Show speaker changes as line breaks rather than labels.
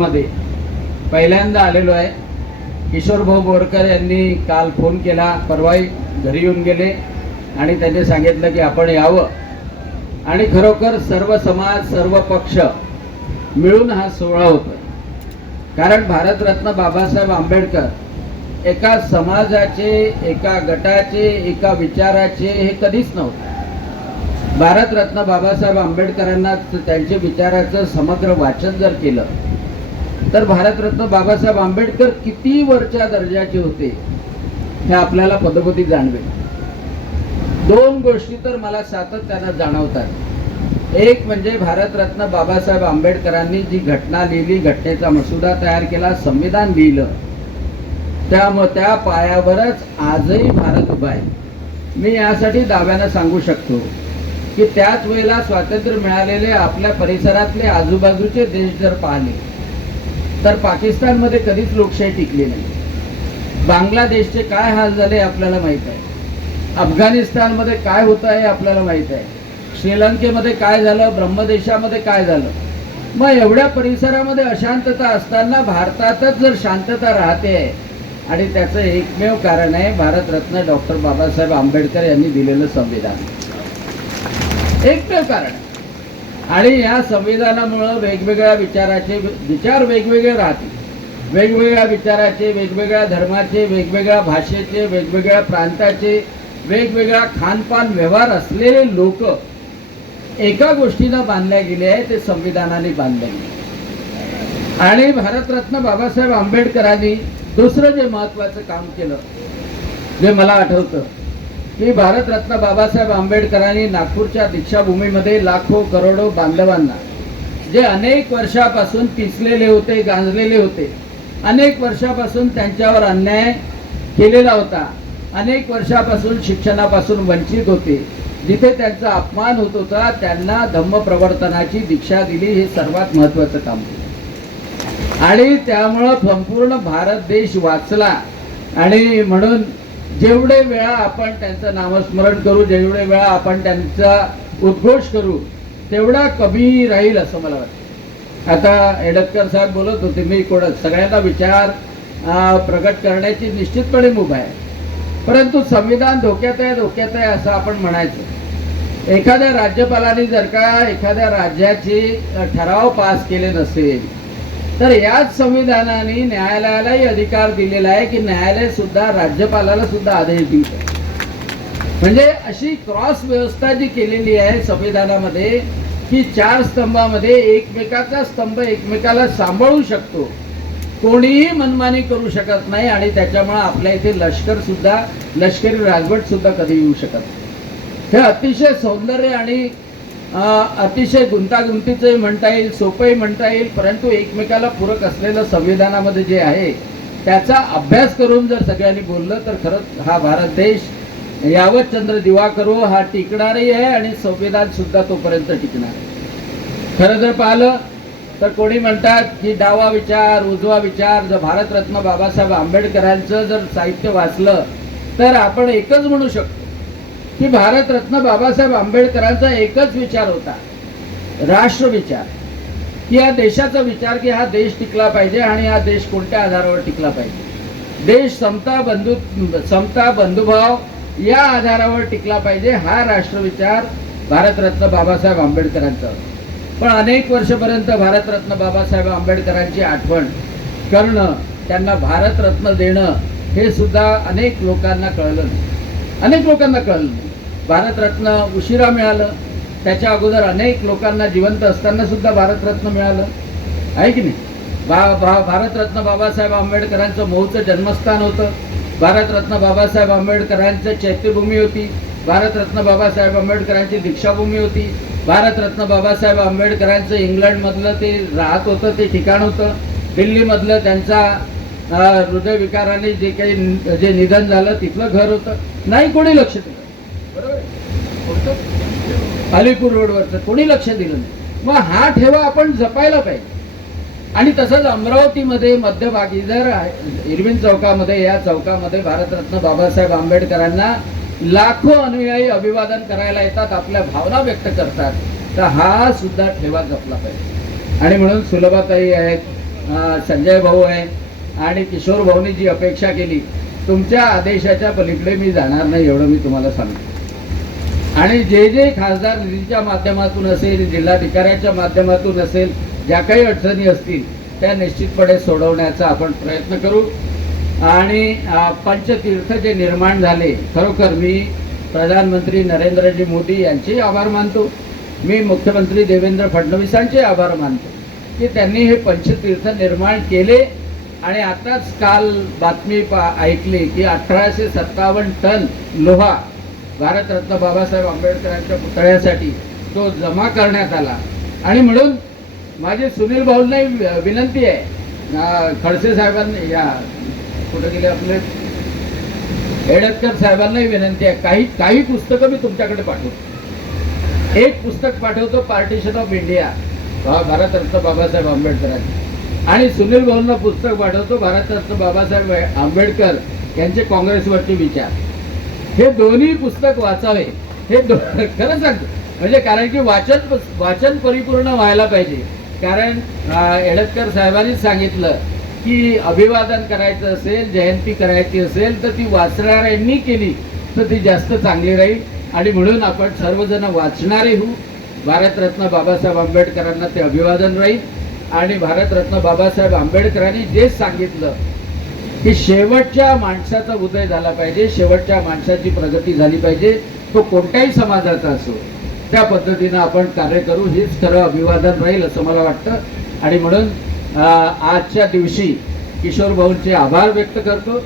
गावामध्ये पहिल्यांदा आलेलो आहे. किशोर भाऊ बोरकर यांनी काल फोन केला. परवाही घरी येऊन गेले आणि त्यांनी सांगितलं की आपण यावं. आणि खरोखर सर्व समाज सर्व पक्ष मिळून हा सोहळा होतो कारण भारतरत्न बाबासाहेब आंबेडकर एका समाजाचे एका गटाचे एका विचाराचे हे कधीच नव्हते. भारतरत्न बाबासाहेब आंबेडकरांना त्यांच्या विचाराचं समग्र वाचन जर केलं तर भारतरत्न बाबासाहेब आंबेडकर किती वरच्या दर्जाचे होते हे आपल्याला पदोपदी जाणवेल. दोन गोष्टी तर मला सातत्यानं जाणवतात. एक म्हणजे भारतरत्न बाबासाहेब आंबेडकरांनी जी घटना लिहिली घटनेचा मसुदा तयार केला संविधान लिहिलं त्यामुळे त्या पायावरच आजही भारत उभा आहे. मी यासाठी दाव्यानं सांगू शकतो की त्याच वेळेला स्वातंत्र्य मिळालेले आपल्या परिसरातले आजूबाजूचे देश जर पाहिले तर पाकिस्तानमध्ये कधीच लोकशाही टिकली नाही. बांगलादेशचे काय हाल झाले आपल्याला माहीत आहे. अफगाणिस्तानमध्ये काय होतं आहे आपल्याला माहीत आहे. श्रीलंकेमध्ये काय झालं ब्रह्मदेशामध्ये काय झालं? मग एवढ्या परिसरामध्ये अशांतता असताना भारतातच जर शांतता राहते आणि त्याचं एकमेव कारण आहे भारतरत्न डॉक्टर बाबासाहेब आंबेडकर यांनी दिलेलं संविधान. एकमेव कारण आहे. आणि या संविधानामुळं वेगवेगळ्या विचाराचे विचार वेगवेगळे राहतील. वेगवेगळ्या विचाराचे वेगवेगळ्या धर्माचे वेगवेगळ्या भाषेचे वेगवेगळ्या प्रांताचे वेगवेगळ्या खानपान व्यवहार असलेले लोक एका गोष्टीनं बांधल्या गेले आहे ते संविधानाने बांधले गेले आणि भारतरत्न बाबासाहेब आंबेडकरांनी दुसरं जे महत्वाचं काम केलं जे मला आठवतं की भारतरत्न बाबासाहेब आंबेडकरांनी नागपूरच्या दीक्षाभूमीमध्ये लाखो करोडो बांधवांना जे अनेक वर्षापासून पिचलेले होते गांजलेले होते अनेक वर्षापासून त्यांच्यावर अन्याय केलेला होता अनेक वर्षापासून शिक्षणापासून वंचित होते जिथे त्यांचा अपमान होत होता त्यांना धम्म प्रवर्तनाची दीक्षा दिली हे सर्वात महत्वाचं काम होतं. आणि त्यामुळं संपूर्ण भारत देश वाचला. आणि म्हणून जेवढे वेळा आपण त्यांचं नामस्मरण करू जेवढे वेळा आपण त्यांचा उद्घोष करू तेवढा कमी राहील असं मला वाटतं. आता एडतकर साहेब बोलत होते मी कोण सगळ्यांना विचार प्रकट करण्याची निश्चितपणे मुभा आहे. परंतु संविधान धोक्यात आहे धोक्यात आहे असं आपण म्हणायचं. एखाद्या राज्यपालाने जर का एखाद्या राज्याची ठराव पास केले नसेल तर याच संविधानाने न्यायालयालाही अधिकार दिलेला आहे की न्यायालय सुद्धा राज्यपालाला सुद्धा आदेश देऊ शकते म्हणजे अशी क्रॉस व्यवस्था जी केलेली आहे संविधानामध्ये की चार स्तंभामध्ये एकमेकाचा स्तंभ एकमेकाला सांभाळू शकतो कोणीही मनमानी करू शकत नाही आणि त्याच्यामुळे आपल्या इथे लष्कर सुद्धा लष्करी राजवट सुद्धा कधी येऊ शकत नाही. हे अतिशय सौंदर्य आणि अतिशय गुंतागुंतीचंही म्हणता येईल सोपंही म्हणता येईल परंतु एकमेकाला पूरक असलेलं संविधानामध्ये जे आहे त्याचा अभ्यास करून जर सगळ्यांनी बोललं तर खरंच हा भारत देश यावत चंद्र दिवा करू हा टिकणारही आहे आणि संविधान सुद्धा तोपर्यंत टिकणार खरं जर पाहिलं तर कोणी म्हणतात की डावा विचार उजवा विचार जर भारतरत्न बाबासाहेब आंबेडकरांचं जर साहित्य वाचलं तर आपण एकच म्हणू शकतो. की भारतरत्न बाबासाहेब आंबेडकरांचा एकच विचार होता. राष्ट्र विचार. की या देशाचा विचार की हा देश टिकला पाहिजे आणि हा देश कोणत्या आधारावर टिकला पाहिजे. देश समता बंधु समता बंधुभाव या आधारावर टिकला पाहिजे हा राष्ट्रविचार भारतरत्न बाबासाहेब आंबेडकरांचा पण अनेक वर्षपर्यंत भारतरत्न बाबासाहेब आंबेडकरांची आठवण करणं त्यांना भारतरत्न देणं हे सुद्धा अनेक लोकांना कळलं नाही. अनेक लोकांना कळलं नाही. भारतरत्न उशिरा मिळालं. त्याच्या अगोदर अनेक लोकांना जिवंत असतानासुद्धा भारतरत्न मिळालं. आहे की नाही? बा भा भारतरत्न बाबासाहेब आंबेडकरांचं मऊचं जन्मस्थान होतं. भारतरत्न बाबासाहेब आंबेडकरांचं चैत्यभूमी होती. भारतरत्न बाबासाहेब आंबेडकरांची दीक्षाभूमी होती. भारतरत्न बाबासाहेब आंबेडकरांचं इंग्लंडमधलं ते राहत होतं ते ठिकाण होतं. दिल्लीमधलं त्यांचा हृदयविकाराने जे काही जे निधन झालं तिथलं घर होतं. नाही कोणी लक्ष दिलं अलीपूर रोडवरचं कोणी लक्ष दिलं नाही? मग हा ठेवा आपण जपायला पाहिजे. आणि तसंच अमरावतीमध्ये मध्यभागी जर इरविन चौकामध्ये या चौकामध्ये भारतरत्न बाबासाहेब आंबेडकरांना लाखो अनुयायी अभिवादन करायला येतात आपल्या भावना व्यक्त करतात तर हा सुद्धा ठेवा जपला पाहिजे. आणि म्हणून सुलभाताई आहेत संजय भाऊ आहे आणि किशोर भाऊनी जी अपेक्षा केली तुमच्या आदेशाच्या पलीकडे मी जाणार नाही एवढं मी तुम्हाला सांगतो. आणि जे जे खासदार निधीच्या माध्यमातून असेल जिल्हाधिकाऱ्याच्या माध्यमातून असेल ज्या काही अडचणी असतील त्या निश्चितपणे सोडवण्याचा आपण प्रयत्न करू. आणि पंचतीर्थ जे निर्माण झाले खरोखर मी प्रधानमंत्री नरेंद्रजी मोदी यांचे आभार मानतो. मी मुख्यमंत्री देवेंद्र फडणवीसांचे आभार मानतो की त्यांनी हे पंचतीर्थ निर्माण केले. आणि आताच काल बातमी पा ऐकली की अठराशे सत्तावन्न टन लोहा भारतरत्न बाबासाहेब आंबेडकरांच्या पुतळ्यासाठी तो जमा करण्यात आला. आणि म्हणून माझी सुनील भाऊंनाही विनंती आहे. खडसे साहेबांनी या कुठं गेले आपले हेडतकर साहेबांनाही विनंती आहे. काही काही पुस्तकं मी तुमच्याकडे पाठवतो. एक पुस्तक पाठवतो partition of India Bharat Ratna Babasaheb आंबेडकरांचे आणि सुनील भाऊंना पुस्तक पाठवतो भारतरत्न बाबासाहेब आंबेडकर यांचे काँग्रेसवरचे विचार. हे दोन्ही पुस्तक वाचावे. हे दो खरं सांगतो. म्हणजे कारण की वाचन वाचन परिपूर्ण व्हायला पाहिजे. कारण एडतकर साहेबांनीच सांगितलं की अभिवादन करायचं असेल जयंती करायची असेल तर ती वाचणाऱ्यांनी केली तर ती जास्त चांगली राहील. आणि म्हणून आपण सर्वजण वाचणारे होऊ. भारतरत्न बाबासाहेब आंबेडकरांना ते अभिवादन राहील. आणि भारतरत्न बाबासाहेब आंबेडकरांनी जे सांगितलं की शेवटच्या माणसाचा उदय झाला पाहिजे शेवटच्या माणसाची प्रगती झाली पाहिजे. तो कोणत्याही समाजाचा असो त्या पद्धतीनं आपण कार्य करू. हेच खरं अभिवादन राहील असं मला वाटतं. आणि म्हणून आजच्या दिवशी किशोर भाऊंचे आभार व्यक्त करतो.